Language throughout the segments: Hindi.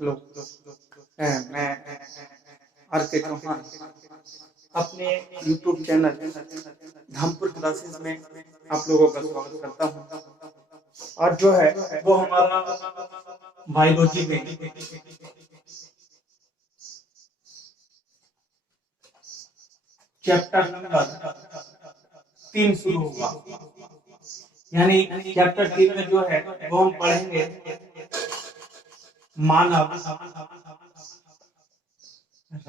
लोग मैं आर के चौहान अपने YouTube चैनल धामपुर क्लासेस में आप लोगों का स्वागत करता हूँ। आज जो है वो हमारा बायोलॉजी में चैप्टर नंबर 3 शुरू होगा। यानी चैप्टर 3 में जो है वो हम पढ़ेंगे मानव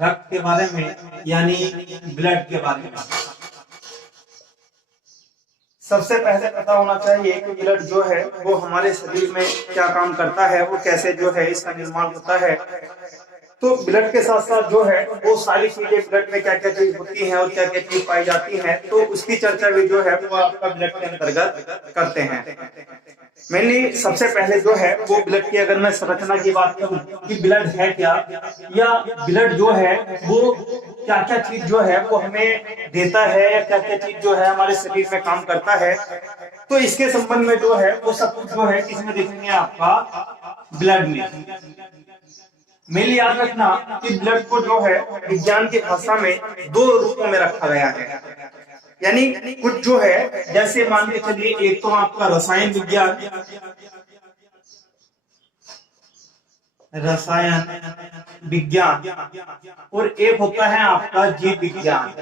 रक्त के बारे में, यानी ब्लड के बारे में। सबसे पहले पता होना चाहिए कि ब्लड जो है वो हमारे शरीर में क्या काम करता है, वो कैसे जो है इसका निर्माण होता है। तो ब्लड के साथ साथ जो है वो सारी चीजें ब्लड में क्या क्या चीज होती हैं और क्या क्या चीज पाई जाती है, तो उसकी चर्चा भी जो है वो आपका ब्लड के अंतर्गत करते हैं। मेनली सबसे पहले जो है वो ब्लड की अगर मैं संरचना की बात करूं कि ब्लड है क्या, या ब्लड जो है वो क्या क्या चीज जो है वो हमें देता है, या क्या क्या चीज जो है हमारे शरीर में काम करता है, तो इसके संबंध में जो है वो सब कुछ जो है किसमें देखेंगे, आपका ब्लड में। मेनली याद रखना कि ब्लड को जो है विज्ञान की भाषा में 2 रूपों में रखा गया है। यानी कुछ जो है जैसे मान के चलिए, एक तो आपका रसायन विज्ञान और एक होता है आपका जीव विज्ञान।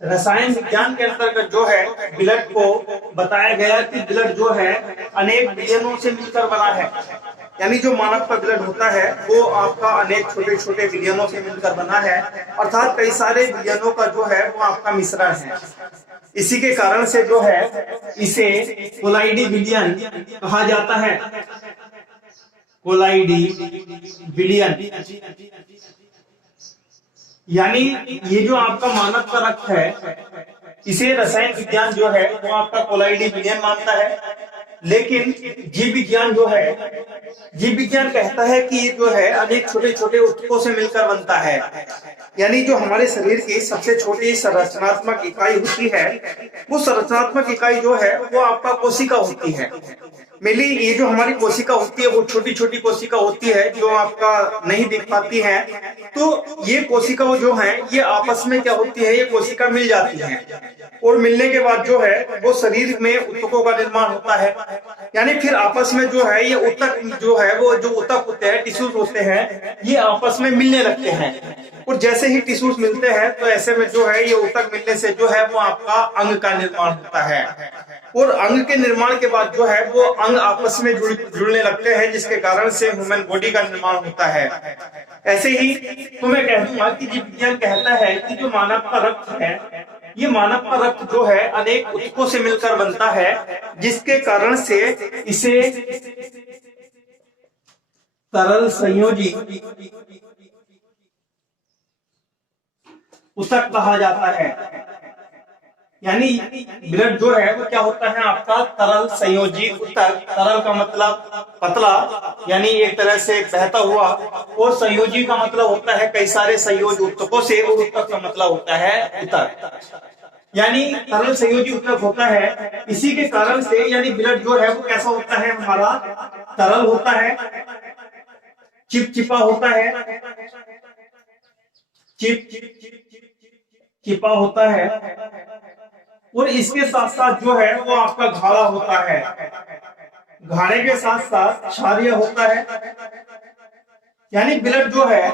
रसायन विज्ञान के अंतर्गत जो है ब्लड को बताया गया कि ब्लड जो है अनेक विलयनों से मिलकर बना है। यानी जो मानव का ब्लड होता है वो आपका अनेक छोटे छोटे विलयनों से मिलकर बना है, अर्थात कई सारे विलयनों का जो है वो आपका मिश्रण है। इसी के कारण से जो है इसे कोलाइडी विलयन कहा जाता है। कोलाइडी विलयन यानी ये जो आपका मानव का रक्त है, इसे रसायन विज्ञान जो है वो आपका कोलाइडी विलयन मानता है। लेकिन जीव विज्ञान जो है, जीव विज्ञान कहता है कि ये जो है अनेक छोटे छोटे ऊतकों से मिलकर बनता है। यानी जो हमारे शरीर की सबसे छोटी संरचनात्मक इकाई होती है, वो संरचनात्मक इकाई जो है वो आपका कोशिका होती है। मेनली ये जो हमारी कोशिका होती है वो छोटी छोटी कोशिका होती है जो आपका नहीं दिख पाती है। तो ये कोशिका जो है ये आपस में क्या होती है, ये कोशिका मिल जाती है और मिलने के बाद जो है वो शरीर में ऊतकों का निर्माण होता है। यानी फिर आपस में जो है ये ऊतक जो है वो जो ऊतक होते हैं, टिश्यूज होते हैं, ये आपस में मिलने लगते हैं। और जैसे ही टिश्यूज मिलते हैं तो ऐसे में जो है ये ऊतक मिलने से जो है वो आपका अंग का निर्माण होता है। और अंग के निर्माण के बाद जो है वो अंग आपस में जुड़ने लगते हैं, जिसके कारण से ह्यूमन बॉडी का निर्माण होता है। ऐसे ही तो मैं कह दूंगा कि जीव विज्ञान कहता है कि जो मानव का रक्त है, ये मानव का रक्त जो है अनेक ऊतकों से मिलकर बनता है, जिसके कारण से इसे तरल संयोजी ऊतक कहा जाता है। यानी ब्लड जो है वो क्या होता है, आपका तरल संयोजी ऊतक। तरल का मतलब पतला, यानी एक तरह से बहता हुआ, और संयोजी का मतलब होता है कई सारे संयोजी ऊतकों से, और ऊतक का मतलब होता है ऊतक। यानी तरल संयोजी ऊतक होता है। इसी के कारण से यानी ब्लड जो है वो कैसा होता है, हमारा तरल होता है, चिपचिपा होता है, चिपचिपा होता है, और इसके साथ साथ जो है वो आपका गाढ़ा होता है। गाढ़े के साथ साथ क्षारीय होता है। यानी ब्लड जो है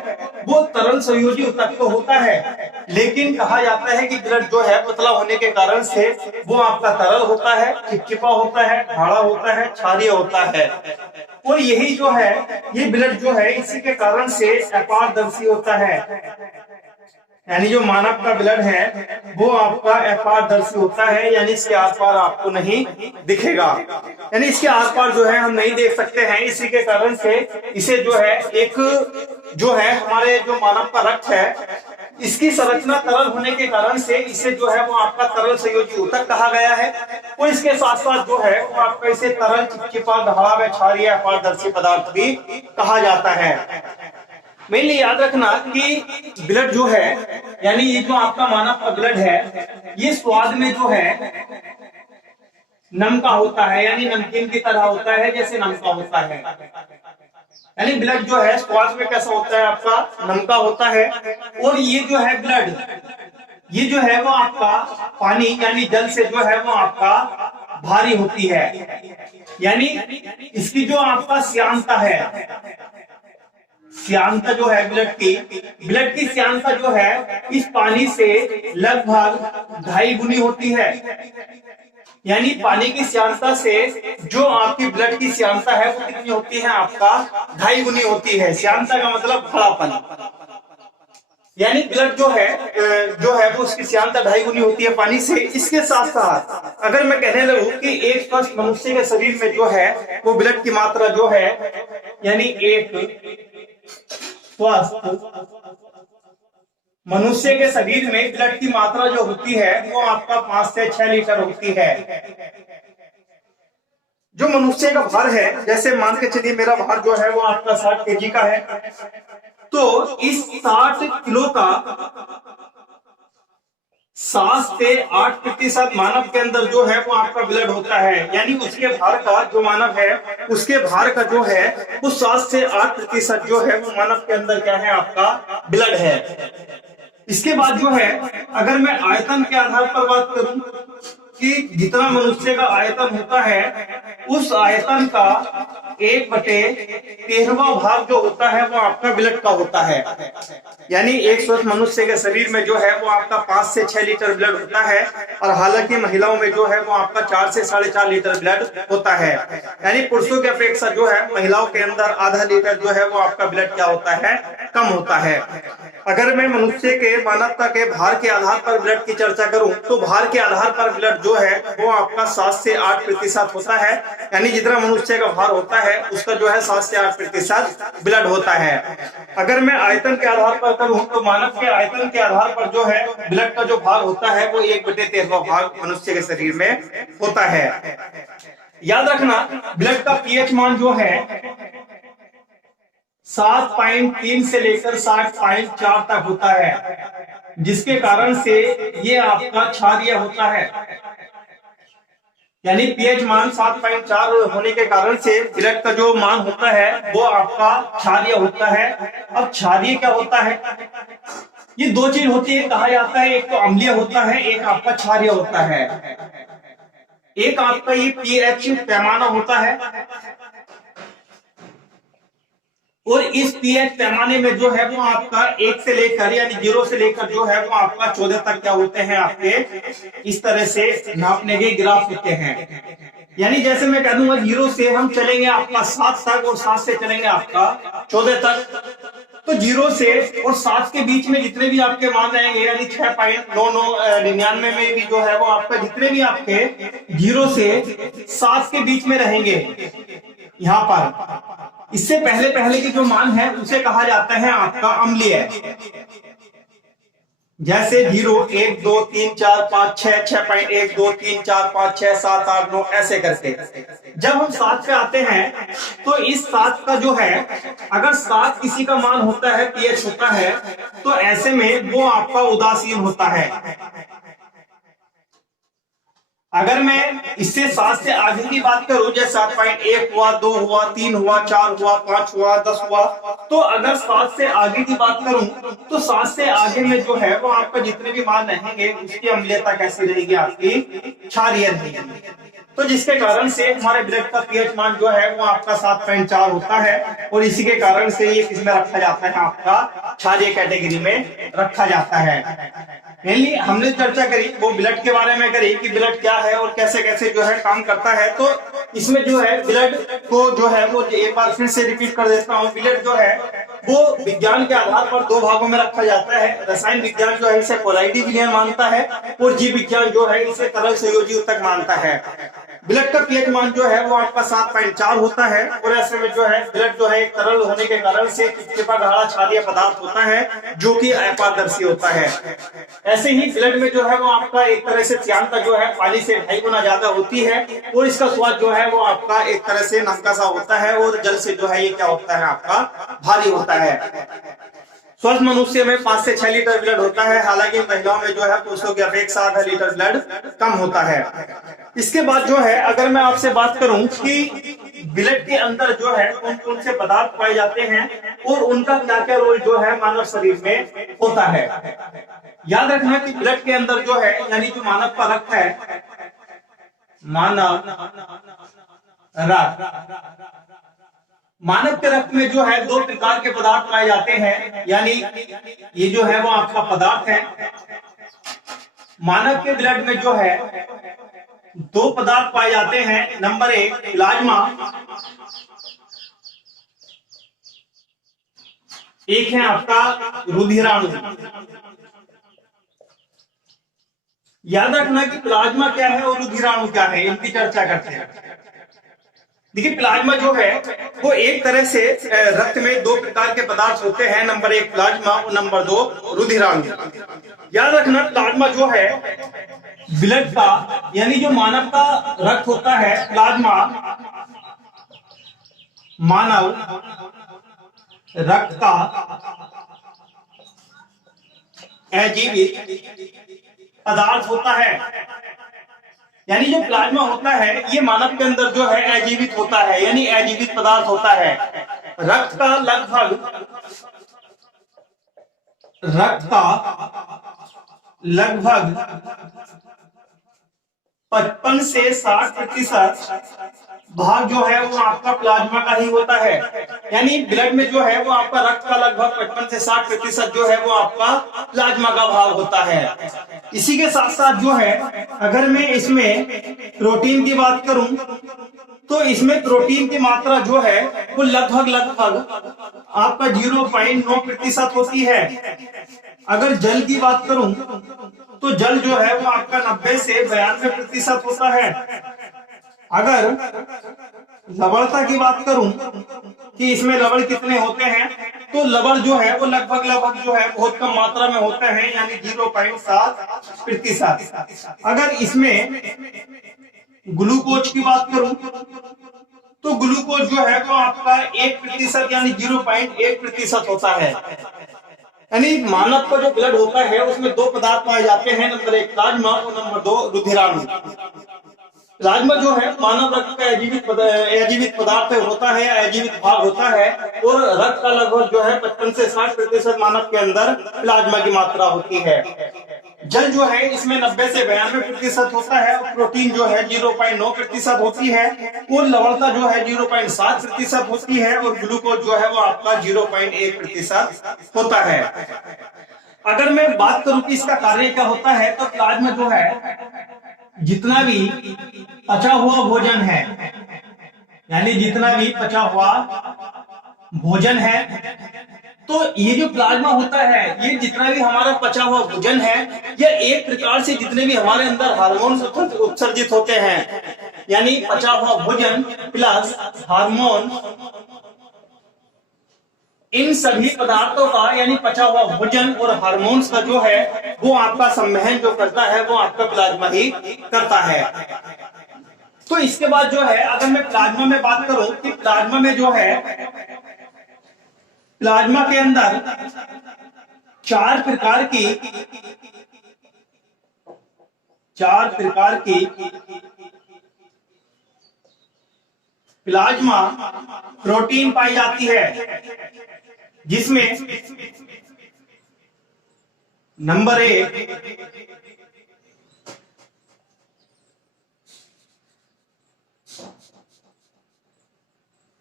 वो तरल संयोजी ऊतक तो होता है, लेकिन कहा जाता है कि ब्लड जो है पतला होने के कारण से वो आपका तरल होता है, चिपचिपा होता है, गाढ़ा होता है, क्षारीय होता है। और यही जो है ये ब्लड जो है इसी के कारण से अपारदर्शी होता है। यानी जो मानव का ब्लड है वो आपका अपारदर्शी होता है, यानी इसके आर पार आपको नहीं दिखेगा। यानी इसके आर पार जो है हम नहीं देख सकते हैं। इसी के कारण से इसे जो है एक जो है हमारे जो मानव का रक्त है, इसकी संरचना तरल होने के कारण से इसे जो है वो आपका तरल संयोजी ऊतक कहा गया है। और इसके साथ साथ जो है वो आपका इसे तरल, चिपचिपा, गाढ़ा व क्षारीय अपारदर्शी पदार्थ भी कहा जाता है। मेनली याद रखना कि ब्लड जो है, यानी ये जो आपका मानव का ब्लड है, ये स्वाद में जो है नमका होता है, यानी नमकीन की तरह होता है, जैसे नमका होता है। यानी ब्लड जो है स्वाद में कैसा होता है आपका, नमका होता है। और ये जो है ब्लड, ये जो है वो आपका पानी यानी जल से जो है वो आपका भारी होती है। यानी इसकी जो आपका श्यानता है, श्यानता जो है ब्लड की श्यानता जो है इस पानी से लगभग 2.5 गुनी होती है। यानी पानी की श्यानता से जो आपकी ब्लड की श्यानता है वो कितनी होती है आपका, 2.5 गुनी होती है। श्यानता का मतलब खड़ापन, यानी ब्लड जो है वो उसकी श्यानता 2.5 गुनी होती है पानी से। इसके साथ साथ अगर मैं कहने लगूं कि एक स्वस्थ मनुष्य के शरीर में जो है वो ब्लड की मात्रा जो है, यानी एक स्वस्थ मनुष्य के शरीर में ब्लड की मात्रा जो होती है वो आपका 5 से 6 लीटर होती है। जो मनुष्य का भार है, जैसे मान के चलिए मेरा भार जो है वो आपका 60 केजी का है, तो इस 60 किलो का 7 से 8% मानव के अंदर जो है वो आपका ब्लड होता है। यानी उसके भार का जो मानव है उसके भार का जो है वो 7 से 8% जो है वो मानव के अंदर क्या है आपका ब्लड है। इसके बाद जो है अगर मैं आयतन के आधार पर बात करूं कि जितना मनुष्य का आयतन होता है उस आयतन का 1/13वां भाग जो होता है वो आपका ब्लड का होता है। यानी एक स्वस्थ मनुष्य के शरीर में जो है वो आपका 5 से 6 लीटर ब्लड होता है, और हालांकि महिलाओं में जो है वो आपका 4 से 4.5 लीटर ब्लड होता है। यानी पुरुषों की अपेक्षा जो है महिलाओं के अंदर आधा लीटर जो है वो आपका ब्लड क्या होता है, कम होता है। अगर मैं मनुष्य के मानवता के भार के आधार पर ब्लड की चर्चा करूं तो भार के आधार पर ब्लड जो है वो आपका 7 से 8% होता है। यानी जितना मनुष्य का भार होता है उसका जो है 7 से 8% ब्लड होता है। अगर मैं आयतन के आधार पर करूं तो मानव के आयतन के आधार पर जो है ब्लड का जो भाग होता है वो 1/13वां भाग मनुष्य के शरीर में होता है। याद रखना ब्लड का पीएच मान जो है 7.3 से लेकर 7.4 तक होता है, जिसके कारण से ये आपका क्षारीय होता है। यानी पीएच मान 7.4 होने के कारण से ब्लड का जो मान होता है वो आपका क्षारीय होता है। अब क्षारीय क्या होता है, ये दो चीज होती है, कहा जाता है एक तो अम्लीय होता है, एक आपका क्षारीय होता है। एक आपका ये पीएच पैमाना होता है, और इस पीएच पैमाने में जो है वो आपका 1 से लेकर यानी 0 से लेकर जो है वो आपका 14 तक क्या होते हैं आपके इस तरह से नापने के ग्राफ होते हैं। यानी जैसे मैं कह दूंगा 0 से हम चलेंगे आपका 7 तक, और 7 से चलेंगे आपका 14 तक। तो 0 से और 7 के बीच में जितने भी आपके मान रहेंगे, यानी 6.99 में भी जो है वो आपका जितने भी आपके 0 से 7 के बीच में रहेंगे यहाँ पर, इससे पहले के जो मान है उसे कहा जाता है आपका अम्लीय। जैसे 0, 1, 2, 3, 4, 5, 6, 6.1, 2, 3, 4, 5, 6, 7, 8, 9 ऐसे करके जब हम 7 पे आते हैं तो इस 7 का जो है अगर 7 किसी का मान होता है, पीएच होता है, तो ऐसे में वो आपका उदासीन होता है। अगर मैं इससे 7 से आगे की बात करूं, जैसे 7.1 हुआ, 2 हुआ, 3 हुआ, 4 हुआ, 5 हुआ, 10 हुआ, तो अगर 7 से आगे की बात करूं तो 7 से आगे में जो है वो आपका जितने भी मान रहेंगे उसकी अम्लीयता कैसी रहेगी, आपकी क्षारीय रहेगी। तो जिसके कारण से हमारे ब्लड का पीएच मान जो है वो आपका 7.4 होता है, और इसी के कारण से ये किसमें रखा जाता है, आपका क्षारीय कैटेगरी में रखा जाता है। मेनली हमने चर्चा करी वो ब्लड के बारे में करी कि ब्लड क्या है और कैसे कैसे जो है काम करता है। तो इसमें जो है ब्लड को जो है वो एक बार फिर से रिपीट कर देता हूँ, ब्लड जो है वो विज्ञान के आधार पर 2 भागों में रखा जाता है। रसायन विज्ञान जो है इसे कोलाइडी विलयन मानता है, और जीव विज्ञान जो है इसे तरल संयोजी ऊतक मानता है। ब्लड का पीएच मान जो है वो आपका 7.4 होता है, और ऐसे में जो है ब्लड जो है एक तरल होने के कारण से चिपचिपा गाढ़ा क्षारीय पदार्थ होता है जो कि अपारदर्शी होता है। ऐसे ही ब्लड में जो है वो आपका एक तरह से श्यानता जो है पानी से 2.5 गुना ज्यादा होती है, और इसका स्वाद जो है वो आपका एक तरह से नमका सा होता है, और जल से जो है ये क्या होता है आपका भारी होता है। स्वस्थ मनुष्य में 5 से 6 लीटर ब्लड होता है, हालांकि महिलाओं में जो है पुरुषों की अपेक्षा आधा लीटर ब्लड कम होता है। इसके बाद जो है अगर मैं आपसे बात करूं कि ब्लड के अंदर जो है कौन कौन से पदार्थ पाए जाते हैं और उनका क्या क्या रोल जो है मानव शरीर में होता है। याद रखना कि ब्लड के अंदर जो है यानी जो मानव का रक्त है, मानव रक्त, मानव के रक्त में जो है 2 प्रकार के पदार्थ पाए जाते हैं, यानी ये जो है वो आपका पदार्थ है। मानव के ब्लड में जो है 2 पदार्थ पाए जाते हैं। नंबर 1 प्लाज्मा, एक है आपका रुधिराणु। याद रखना कि प्लाज्मा क्या है और रुधिराणु क्या है, इनकी चर्चा करते हैं। देखिए प्लाज्मा जो है वो एक तरह से रक्त में 2 प्रकार के पदार्थ होते हैं, नंबर 1 प्लाज्मा और नंबर 2 रुधिराणु। याद रखना प्लाज्मा जो है ब्लड का यानी जो मानव का रक्त होता है, प्लाज्मा मानव रक्त का अजीवित पदार्थ होता है। यानी जो प्लाज्मा होता है ये मानव के अंदर जो है अजीवित होता है, यानी अजीवित पदार्थ होता है। रक्त का लगभग 55 से 60% भाग जो है वो आपका प्लाज्मा का ही होता है। यानी ब्लड में जो है वो आपका रक्त का लगभग 55 से 60% जो है वो आपका प्लाज्मा का भाग होता है। इसी के साथ साथ जो है अगर मैं इसमें प्रोटीन की बात करूं तो इसमें प्रोटीन की मात्रा जो है वो लगभग आपका 0.9% होती है। अगर जल की बात करूं तो जल जो है वो आपका 90 से 92% होता है। अगर लवणता की बात करूं कि इसमें लवण कितने होते हैं तो लवण जो है वो लगभग जो है बहुत कम मात्रा में होता है, यानी 0.7%। अगर इसमें ग्लूकोज की बात करूं तो ग्लूकोज जो है वो आपका 1% यानी 0.1% होता है। यानी मानव का जो ब्लड होता है उसमें 2 पदार्थ पाए जाते हैं, नंबर 1 प्लाज्मा और नंबर 2 रुधिराणु। प्लाज्मा जो है मानव रक्त का अजीवित पदार्थ होता है, अजीवित भाग होता है, और रक्त का लगभग जो है 55 से 60% मानव के अंदर प्लाज्मा की मात्रा होती है। जल जो है इसमें 90 से 92% होता है, और प्रोटीन जो है 0.9% होती है, और लवणता जो है 0.7% होती है, और ग्लूकोज जो है वो आपका 0.1% होता है। अगर मैं बात करूं कि इसका कार्य क्या होता है तो प्लाज्मा जो है जितना भी पचा हुआ भोजन है, यानी जितना भी पचा हुआ भोजन है, तो ये जो प्लाज्मा होता है ये जितना भी हमारा पचा हुआ भोजन है, यह एक प्रकार से जितने भी हमारे अंदर हार्मोन उत्सर्जित होते हैं, यानी पचा हुआ भोजन प्लस हार्मोन, इन सभी पदार्थों का यानी पचा हुआ भोजन और हार्मोन्स का जो है वो आपका संवहन जो करता है वो आपका प्लाज्मा ही करता है। तो इसके बाद जो है अगर मैं प्लाज्मा में बात करूं कि प्लाज्मा में जो है प्लाज्मा के अंदर 4 प्रकार की प्लाज्मा प्रोटीन पाई जाती है, जिसमें number 1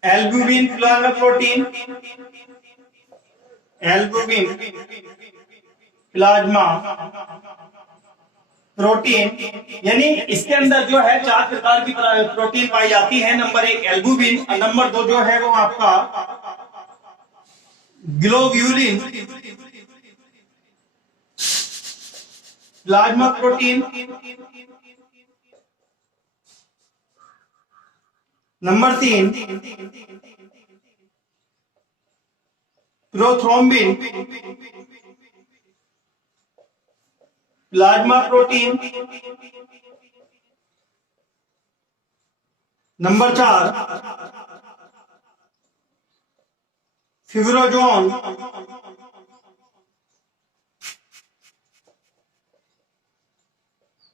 albumin plasma protein, albumin plasma protein, यानी इसके अंदर जो है 4 प्रकार की प्रोटीन पाई जाती है। नंबर 1 एल्ब्यूमिन, नंबर 2 जो है वो आपका globulin plasma protein, number 3 prothrombin plasma protein, number 4 fibrinogen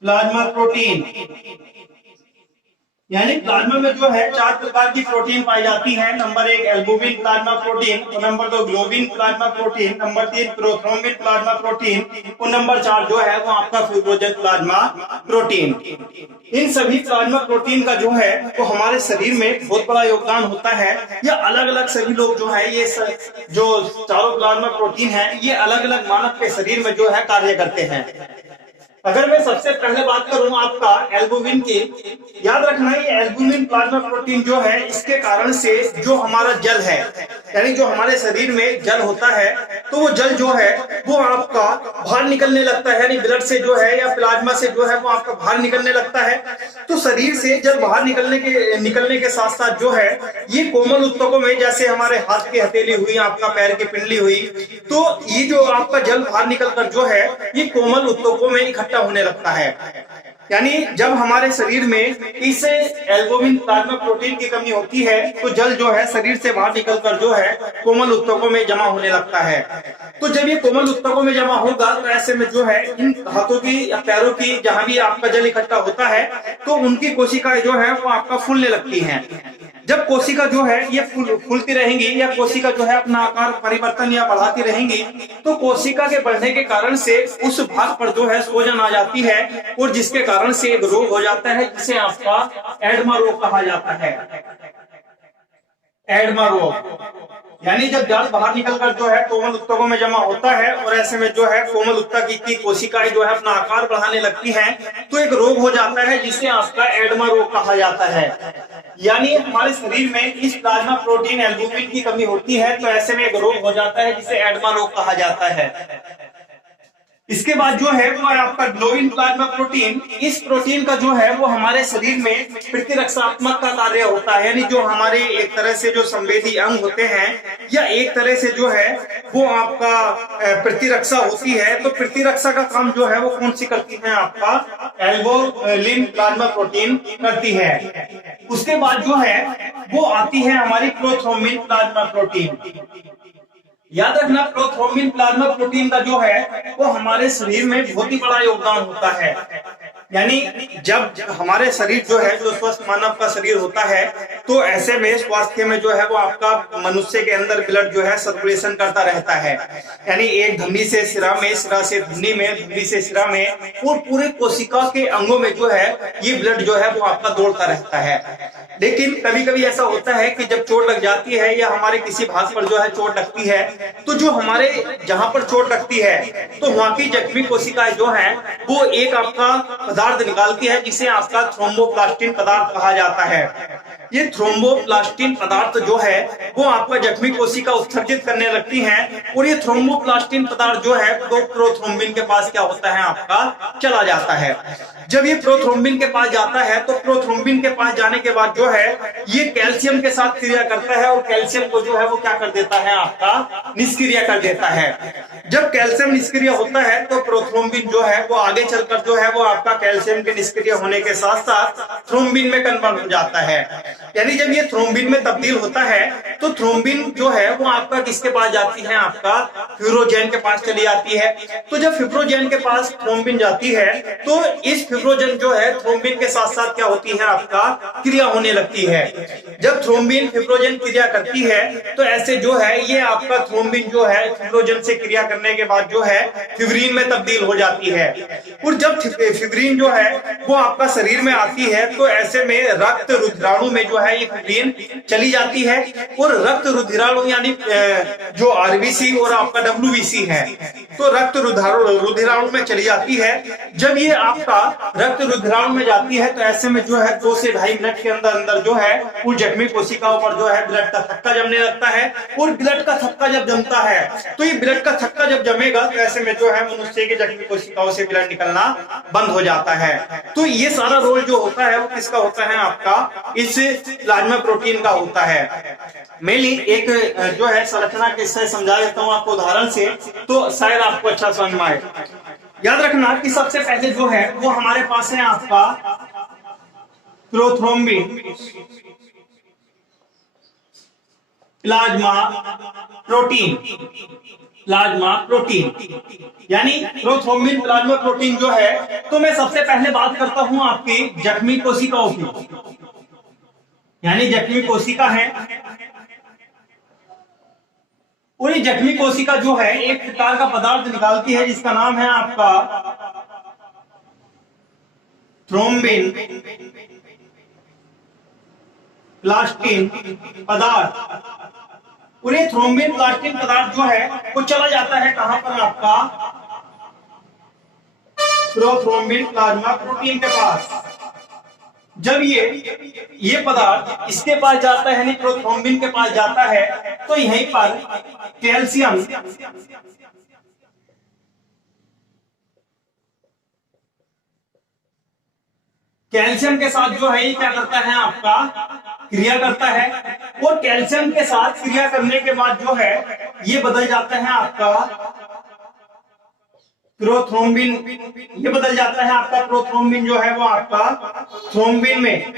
plasma protein, यानी प्लाज्मा में जो है 4 प्रकार की प्रोटीन पाई जाती है। नंबर 1 एल्बुमिन प्लाज्मा प्रोटीन, और number 2 globin plasma protein, number 3 prothrombin plasma protein, और नंबर 4 जो है वो आपका फिब्रोजन प्लाज्मा प्रोटीन। इन सभी प्लाज्मा प्रोटीन का जो है वो हमारे शरीर में बहुत बड़ा योगदान होता है। या अलग अलग सभी लोग जो है ये जो चारों प्लाज्मा प्रोटीन है ये अलग अलग मानव के शरीर में जो है कार्य करते हैं। अगर मैं सबसे पहले बात करूं आपका एल्बुमिन की, याद रखना ये एल्बुमिन प्लाज्मा प्रोटीन जो है इसके कारण से जो हमारा जल है, यानी जो हमारे शरीर में जल होता है तो वो जल जो है वो आपका बाहर निकलने लगता है, यानी ब्लड से जो है या प्लाज्मा से जो है वो आपका बाहर निकलने लगता है। तो शरीर से जल बाहर निकलने के साथ साथ जो है ये कोमल ऊतकों में, जैसे हमारे हाथ की हथेली हुई, आपका पैर की पिंडली हुई, तो ये जो आपका जल बाहर निकलकर जो है ये कोमल ऊतकों में इकट्ठा होने लगता है। यानी जब हमारे शरीर में इस एल्बुमिन प्लाज्मा प्रोटीन की कमी होती है तो जल जो है शरीर से बाहर निकलकर जो है कोमल ऊतकों में जमा होने लगता है। तो जब ये कोमल ऊतकों में जमा होगा तो ऐसे में जो है इन हाथों की या पैरों की जहां भी आपका जल इकट्ठा होता है तो उनकी कोशिकाएं जो है वो आपका फूलने लगती हैं। जब कोशिका जो है ये फूलती रहेंगी या कोशिका जो है अपना आकार परिवर्तन या बढ़ाती रहेंगी तो कोशिका के बढ़ने के कारण से उस भाग पर जो है सूजन आ जाती है और जिसके कारण से एक रोग हो जाता है जिसे आपका एडमा रोग कहा जाता है। एडमा रोग यानी जब जल बाहर निकलकर जो है कोमल ऊतकों में जमा होता है और ऐसे में जो है कोमल ऊतक की कोशिकाएं जो है अपना आकार बढ़ाने लगती हैं तो एक रोग हो जाता है जिसे आपका एडमा रोग कहा जाता है। यानी हमारे शरीर में इस प्लाज्मा प्रोटीन एल्बुमिन की कमी होती है तो ऐसे में एक रोग हो जाता है जिसे एडमा रोग कहा जाता है। इसके बाद जो है वो आपका ग्लोबिन प्लाज्मा प्रोटीन, इस प्रोटीन का जो है वो हमारे शरीर में प्रतिरक्षात्मक का कार्य होता है, यानी जो हमारे एक तरह से जो संवेदी अंग होते हैं या एक तरह से जो है वो आपका प्रतिरक्षा होती है। तो प्रतिरक्षा का काम जो है वो कौन सी करती है, आपका एल्बुमिन प्लाज्मा प्रोटीन करती है। उसके बाद जो है वो आती है हमारी प्रोथ्रोम्बिन प्लाज्मा प्रोटीन। याद रखना प्रोथ्रोम्बिन प्लाज्मा प्रोटीन का जो है वो हमारे शरीर में बहुत ही बड़ा योगदान होता है। यानी जब हमारे शरीर जो है जो स्वस्थ मानव का शरीर होता है तो ऐसे में स्वास्थ्य में जो है वो आपका मनुष्य के अंदर ब्लड जो है सर्कुलेशन करता रहता है। यानी एक धमनी से सिरा में, सिरा से धमनी में, धमनी से सिरा में और पूरे कोशिका के अंगों में जो है ये ब्लड जो है वो आपका दौड़ता रहता है। लेकिन कभी कभी ऐसा होता है कि जब चोट लग जाती है या हमारे किसी भाग पर जो है चोट लगती है तो जो हमारे जहां पर चोट लगती है तो वहां की जख्मी कोशिकाएं जो है वो एक आपका पदार्थ निकालती है जिसे आपका थ्रोम्बोप्लास्टिन पदार्थ कहा जाता है। ये थ्रोम्बोप्लास्टिन पदार्थ जो है वो आपका जख्मी कोशिका उत्सर्जित करने लगती हैं और ये थ्रोम्बोप्लास्टिन पदार्थ जो है तो प्रोथ्रोम्बिन के पास क्या होता है, आपका चला जाता है। जब ये प्रोथ्रोम्बिन के पास जाता है तो प्रोथ्रोम्बिन के पास जाने के बाद जो है ये कैल्शियम के साथ क्रिया करता है और कैल्शियम को जो है वो क्या कर देता है, आपका निष्क्रिय कर देता है। जब कैल्शियम निष्क्रिय होता है तो प्रोथ्रोम्बिन जो है वो आगे चलकर जो है वो आपका कैल्शियम के निष्क्रिय होने के साथ साथ थ्रोम्बिन में कन्वर्ट हो जाता है। यानी जब ये थ्रोम्बिन में तब्दील होता है तो थ्रोम्बिन जो है वो आपका किसके पास जाती है, आपका फिब्रोजेन के पास चली जाती है। तो जब फिब्रोजेन के पास थ्रोम्बिन जाती है तो इस फिब्रोजेन जो है थ्रोम्बिन के साथ साथ क्या होती है, आपका क्रिया होने लगती है। जब थ्रोम्बिन फिब्रोजेन क्रिया करती है तो ऐसे जो है ये आपका थ्रोम्बिन जो है फिब्रोजेन से क्रिया करने के बाद जो है फिब्रिन में तब्दील हो जाती है। और जब फिब्रिन जो है वो आपका शरीर में आती है तो ऐसे में रक्त रुधिराणु में जो है ये फिब्रिन चली जाती है और रक्त रुधिराणु यानी जो आरबीसी और आपका डब्ल्यूबीसी है तो रक्त रुधिराणु में चली जाती है। जब ये आपका रक्त रुधिराणु में जाती है तो ऐसे में जो है 2 से 2.5 मिनट के अंदर अंदर जो है उन जख्मी कोशिकाओं पर जो है ब्लड का थक्का जमने लगता है। और ब्लड का थक्का जब जमता है तो ये ब्लड का थक्का जब जमेगा तो ऐसे में जो है मनुष्य की जख्मी कोशिकाओं से ब्लड निकलना बंद हो जाता है। तो ये सारा रोल जो होता है वो किसका होता है, आपका इस प्लाज्मा प्रोटीन का होता है। मेनली एक जो है संरचना किससे समझा देता हूं आपको उदाहरण से तो शायद आपको अच्छा समझ में आए। याद रखना कि सबसे पहले जो है वो हमारे पास है आपका prothrombin plasma protein. Plasma protein, यानी प्रोथ्रोम्बिन प्लाज्मा प्रोटीन जो है। तो मैं सबसे पहले बात करता हूं आपकी जख्मी कोशिकाओं की, यानी जख्मी कोशिका है। पूरी जख्मी कोशिका जो है एक प्रकार का पदार्थ निकालती है जिसका नाम है आपका थ्रोम्बिन प्लास्टिन पदार्थ। पूरे थ्रोम्बिन प्लास्टिन पदार्थ जो है वो चला जाता है कहां पर, आपका प्रोथ्रोम्बिन प्लाज्मा प्रोटीन के पास। जब ये पदार्थ इसके पास जाता है, यानी प्रोथ्रोम्बिन के पास जाता है, तो यहीं पर कैल्शियम के साथ जो है ये क्या करता है, आपका क्रिया करता है। और कैल्शियम के साथ क्रिया करने के बाद जो है ये बदल जाता है आपका प्रोथ्रोम्बिन, ये बदल जाता है आपका प्रोथ्रोम्बिन जो है वो आपका थ्रोम्बिन में,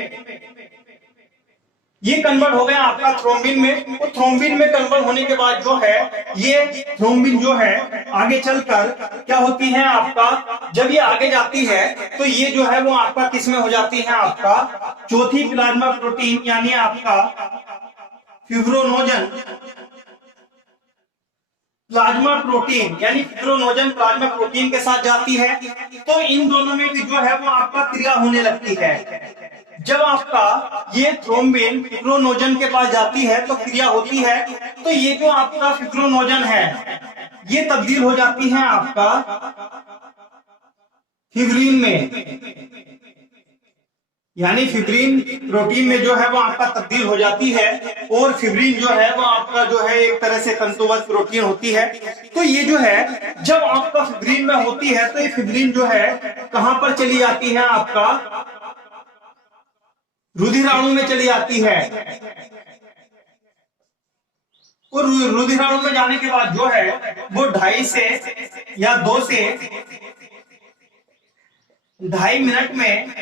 ये कन्वर्ट हो गया आपका थ्रोम्बिन में। और थ्रोम्बिन में कन्वर्ट होने के बाद जो है ये थ्रोम्बिन जो है आगे चलकर क्या होती है आपका, जब ये आगे जाती है तो ये जो है वो आपका किस में हो जाती है, आपका चौथी प्लाज्मा प्रोटीन, यानी आपका फिब्रोनोजन प्लाज्मा प्रोटीन, यानी फिब्रोनोजन प्लाज्मा प्रोटीन के साथ जाती है। तो इन दोनों में भी जो है वो आपका क्रिया होने लगती है। जब आपका ये थ्रोम्बिन फिब्रोनोजन के पास जाती है तो क्रिया होती है, तो ये जो आपका फिब्रोनोजन है ये तब्दील हो जाती है आपका फिब्रिन में, यानी फिब्रिन प्रोटीन में जो है वो आपका तब्दील हो जाती है। और फिब्रिन जो है वो आपका जो है एक तरह से तंतुबद्ध प्रोटीन होती है। तो ये जो है जब आपका फिब्रिन में होती है तो ये फिब्रिन जो है कहां पर चली जाती है, आपका रुधिराणु में चली जाती है। और रुधिराणु में जाने के बाद जो है वो 2.5 से या 2 से 2.5 मिनट में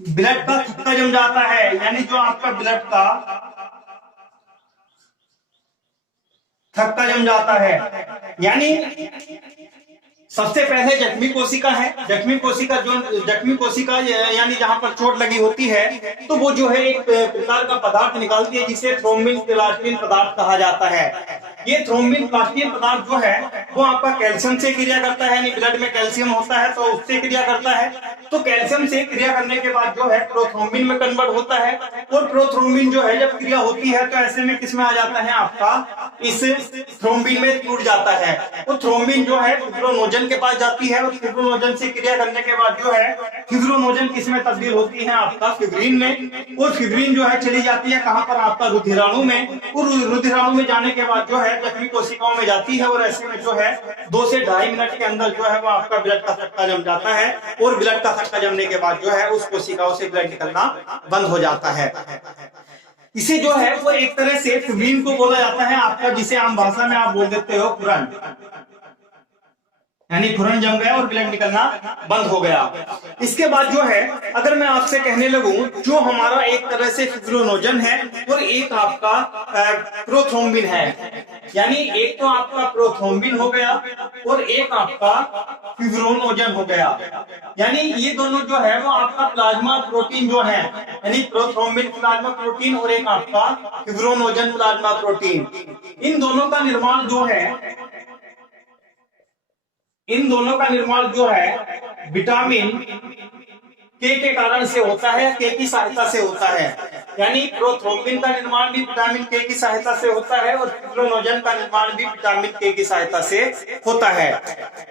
ब्लड का थक्का जम जाता है, यानी जो आपका ब्लड का थक्का जम जाता है। यानी सबसे पहले जख्मी कोशिका है, जख्मी कोशिका यानी जहां पर चोट लगी होती है तो वो जो है एक प्रकार का पदार्थ निकालती है जिसे थ्रोम्बिन प्लास्टिन पदार्थ कहा जाता है। ये थ्रोम्बिन प्लास्टिन पदार्थ जो है वो आपका कैल्शियम से क्रिया करता है, यानी ब्लड में कैल्शियम होता है तो उससे क्रिया करता है। तो कैल्शियम से क्रिया करने के बाद जो है प्रोथ्रोम्बिन में कन्वर्ट होता है। और प्रोथ्रोम्बिन जो है जब क्रिया होती है तो ऐसे में किस में आ जाता है, आपका इस थ्रोम्बिन में टूट जाता है। और थ्रोम्बिन जो है फिब्रोनोजन के पास जाती है और फिब्रोनोजन से क्रिया करने के बाद जो है फिब्रोनोजन किस में तब्दील होती है, आपका फिब्रिन में। और फिब्रिन जो है चली जाती है कहां पर, आपका रुधिराणु में। और रुधिराणु में जाने के बाद जो है जख्मी कोशिकाओं में जाती है। और ऐसे में जो है 2 से 2.5 मिनट के अंदर जो है वो आपका ब्लड का थक्का जम जाता है। और ब्लड का थक्का जमने के बाद जो है उस कोशिकाओं से ब्लड निकलना बंद हो जाता है। इसे जो है वो एक तरह से फिब्रिन को बोला जाता है आपका, जिसे आम भाषा में आप बोल देते हो खुरन, यानी खुरन जम गया और ब्लड निकलना बंद हो गया। इसके बाद जो है अगर मैं आपसे कहने लगूं, जो हमारा एक तरह से फिब्रोनोजन है और एक आपका प्रोथ्रोम्बिन है, यानी एक तो आपका प्रोथ्रोम्बिन हो गया और एक आपका फिब्रोनोजन हो गया। यानी ये दोनों जो है वो आपका प्लाज्मा प्रोटीन जो है, यानी प्रोथ्रोम्बिन प्लाज्मा प्रोटीन और एक आपका फिब्रोनोजन प्लाज्मा प्रोटीन, इन दोनों का निर्माण जो है विटामिन के कारण से होता है, के की सहायता से होता है। यानी प्रोथ्रोम्बिन का निर्माण भी विटामिन के की सहायता से होता है और फिब्रोनोजन का निर्माण भी विटामिन के की सहायता से होता है।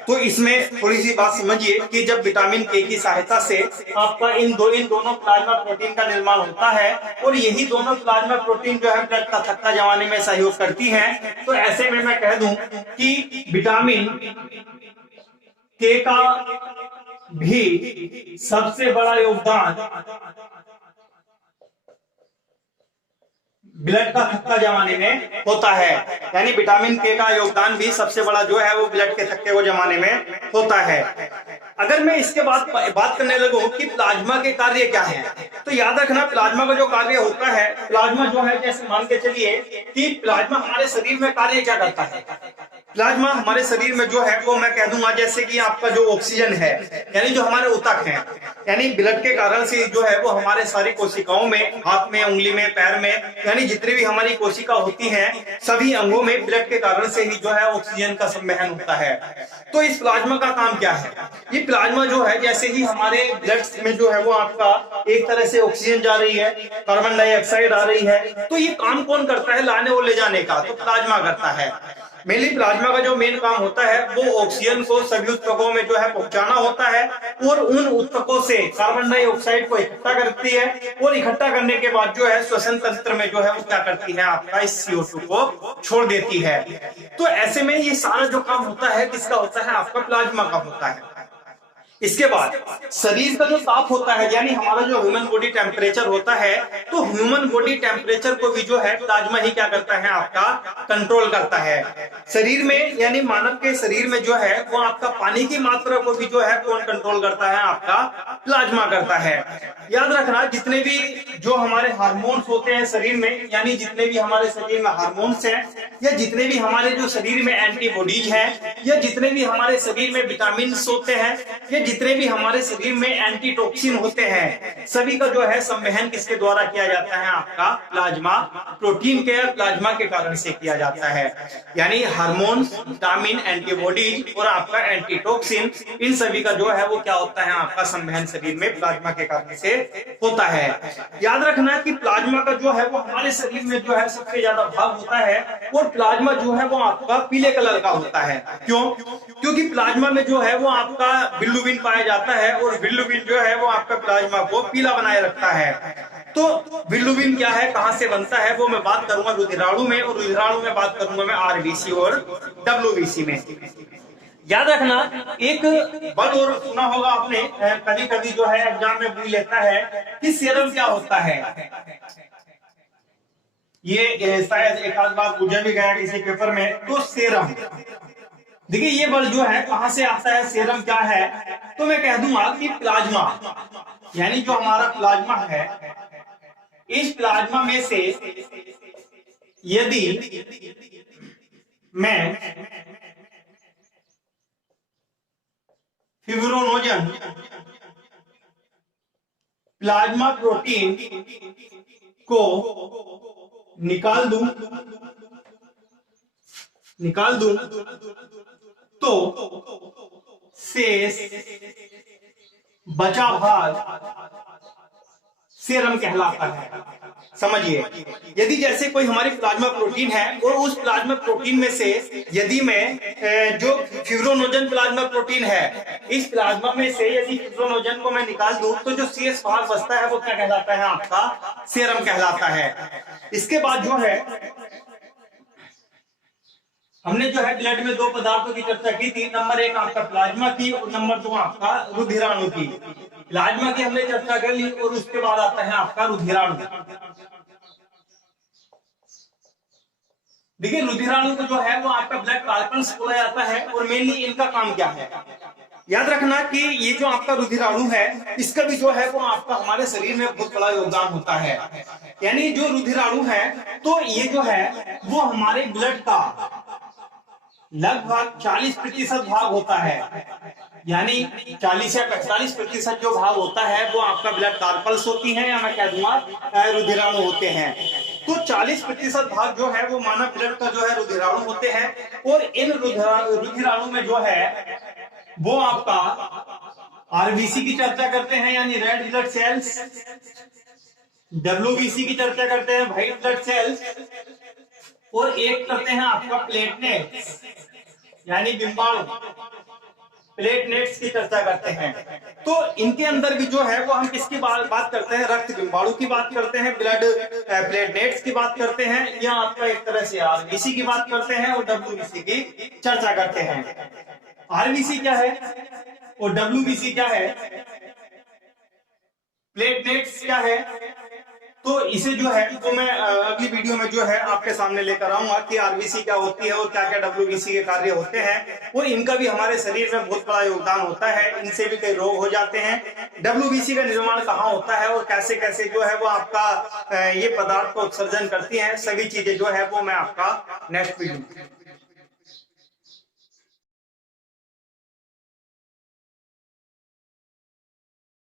तो इसमें थोड़ी सी बात समझिए कि जब विटामिन के की सहायता से आपका इन दोनों प्लाज्मा प्रोटीन का निर्माण होता है और यही दोनों प्लाज्मा प्रोटीन जो है ब्लड का थक्का जमाने में सहयोग करती है, तो ऐसे में मैं कह दूं कि विटामिन के का भी सबसे बड़ा योगदान ब्लड का थक्का जमाने में होता है। यानी विटामिन के का योगदान भी सबसे बड़ा जो है वो ब्लड के थक्के को जमाने में होता है। अगर मैं इसके बाद बात करने लगूं कि प्लाज्मा के कार्य क्या हैं, तो याद रखना प्लाज्मा का जो कार्य होता है, प्लाज्मा जो है जैसे मान के चलिए कि प्लाज्मा हमारे शरीर में कार्य क्या करता है, प्लाज्मा हमारे शरीर में जो है वो मैं कह दूंगा जैसे कि आपका जो ऑक्सीजन है, यानी जो हमारे ऊतक हैं, यानी ब्लड के कारण से जो है वो हमारे सारी कोशिकाओं में, हाथ में, उंगली में, पैर में, यानी जितनी भी हमारी कोशिका होती हैं सभी अंगों में ब्लड के कारण से ही जो है ऑक्सीजन का संवहन होता है। तो इस प्लाज्मा का काम क्या है? ये प्लाज्मा जो है जैसे ही हमारे ब्लड में जो है वो आपका एक तरह से ऑक्सीजन जा रही है, कार्बन डाइऑक्साइड आ रही है, तो ये काम कौन करता है? लाने और ले जाने का तो प्लाज्मा करता है। मेनली प्लाज्मा का जो मेन काम होता है वो ऑक्सीजन को सभी ऊतकों में जो है पहुंचाना होता है और उन ऊतकों से कार्बन डाइऑक्साइड को इकट्ठा करती है और इकट्ठा करने के बाद जो है श्वसन तंत्र में जो है वो क्या करती है? आपका इस CO2 को छोड़ देती है। तो ऐसे में ये सारा जो काम होता है किसका होता है? आपका प्लाज्मा का होता है। इसके बाद शरीर का जो ताप होता है, यानी हमारा जो ह्यूमन बॉडी टेम्परेचर होता है, तो ह्यूमन बॉडी टेम्परेचर को भी जो है प्लाज्मा ही क्या करता है? आपका कंट्रोल करता है। शरीर में यानी मानव के शरीर में जो है वो आपका पानी की मात्रा को भी जो है कौन कंट्रोल करता है? आपका प्लाज्मा करता है। याद रखना, जितने भी जो हमारे हार्मोन्स होते हैं शरीर में, यानी जितने भी हमारे शरीर में हार्मोन्स हैं, या जितने भी हमारे जो शरीर में एंटीबॉडीज हैं, या जितने भी हमारे शरीर में विटामिन होते हैं, या जितने भी हमारे शरीर में एंटीटॉक्सिन होते हैं, सभी का जो है संवहन किसके द्वारा किया जाता है? आपका प्लाज्मा प्रोटीन के प्लाज्मा के कारण से किया जाता है। यानी हार्मोन्स, विटामिन, एंटीबॉडीज और आपका एंटीटॉक्सिन, इन सभी का जो है वो क्या होता है? आपका संवहन शरीर में प्लाज्मा के कारण से होता है। याद रखना कि प्लाज्मा का जो है वो हमारे शरीर में जो है सबसे ज्यादा भाग होता है और प्लाज्मा जो है वो आपका पीले कलर का होता है। क्यों? क्योंकि प्लाज्मा में जो है वो आपका बिलिरुबिन पाया जाता है और बिलिरुबिन जो है वो आपका प्लाज्मा को पीला बनाए रखता है। तो बिलिरुबिन क्या है, कहां से बनता है, वो मैं बात करूंगा रुधिराणु में, और रुधिराणु में बात करूंगा मैं RBC और WBC में। याद रखना, एक वर्ड और सुना होगा आपने, कभी कभी जो है एग्जाम में पूछ लेता है कि सीरम क्या होता है। ये शायद एक आध बार पूछा भी गया किसी पेपर में। तो सीरम, देखिए ये वर्ड जो है कहां से आता है, सीरम क्या है? तो मैं कह दूंगा कि प्लाज्मा, यानी जो हमारा प्लाज्मा है, इस प्लाज्मा में से यदि मैं फिब्रोनोजन प्लाज्मा प्रोटीन को निकाल दूं तो शेष बचा भाग सीरम कहलाता है। समझिए, यदि जैसे कोई हमारी प्लाज्मा प्रोटीन है और उस प्लाज्मा प्रोटीन में से यदि मैं जो फिब्रोनोजन प्लाज्मा प्रोटीन है, इस प्लाज्मा में से यदि फिब्रोनोजन को मैं निकाल दूं तो जो शेष भाग बचता है वो क्या कहलाता है? आपका सीरम कहलाता है। इसके बाद जो है हमने जो है ब्लड में दो पदार्थों की चर्चा की थी। नंबर 1 आपका प्लाज्मा की और नंबर 2 आपका रुधिराणु की। प्लाज्मा की हमने चर्चा कर ली और उसके बाद आता है आपका रुधिराणु। देखिए, रुधिराणु को जो है वो आपका ब्लड कार्पल्स बोला जाता है और मेनली इनका काम क्या है? याद रखना कि ये जो आपका रुधिराणु है, इसका भी जो है वो आपका हमारे शरीर में बहुत बड़ा योगदान होता है। यानी जो रुधिराणु है तो ये जो है वो हमारे ब्लड का लगभग 40% भाग होता है। यानी 40 या 45% जो भाग होता है वो आपका ब्लड कार्पल्स होती है, या मैं कह दूंगा रुधिराणु होते हैं। तो 40% भाग जो है वो मानव ब्लड का जो है रुधिराणु होते हैं और इन रुधिराणु में जो है वो आपका RBC की चर्चा करते हैं, यानी रेड ब्लड सेल्स, WBC की चर्चा करते हैं, व्हाइट ब्लड सेल्स, और एक करते हैं आपका प्लेटलेट्स, यानी बिंबाणु, प्लेटलेट्स की चर्चा करते हैं। तो इनके अंदर भी जो है वो हम किसकी बात करते हैं? रक्त बिंबाणु की बात करते हैं, ब्लड प्लेटलेट्स की बात करते हैं, या आपका एक तरह से RBC की बात करते हैं और WBC की चर्चा करते हैं। RBC क्या है और WBC क्या है, प्लेटलेट्स क्या है, तो इसे जो है तो मैं अगली वीडियो में जो है आपके सामने लेकर आऊंगा कि RBC क्या होती है और क्या क्या WBC के कार्य होते हैं, और इनका भी हमारे शरीर में बहुत बड़ा योगदान होता है। इनसे भी कई रोग हो जाते हैं। WBC का निर्माण कहाँ होता है और कैसे कैसे जो है वो आपका ये पदार्थ को उत्सर्जन करती है, सभी चीजें जो है वो मैं आपका नेक्स्ट वीडियो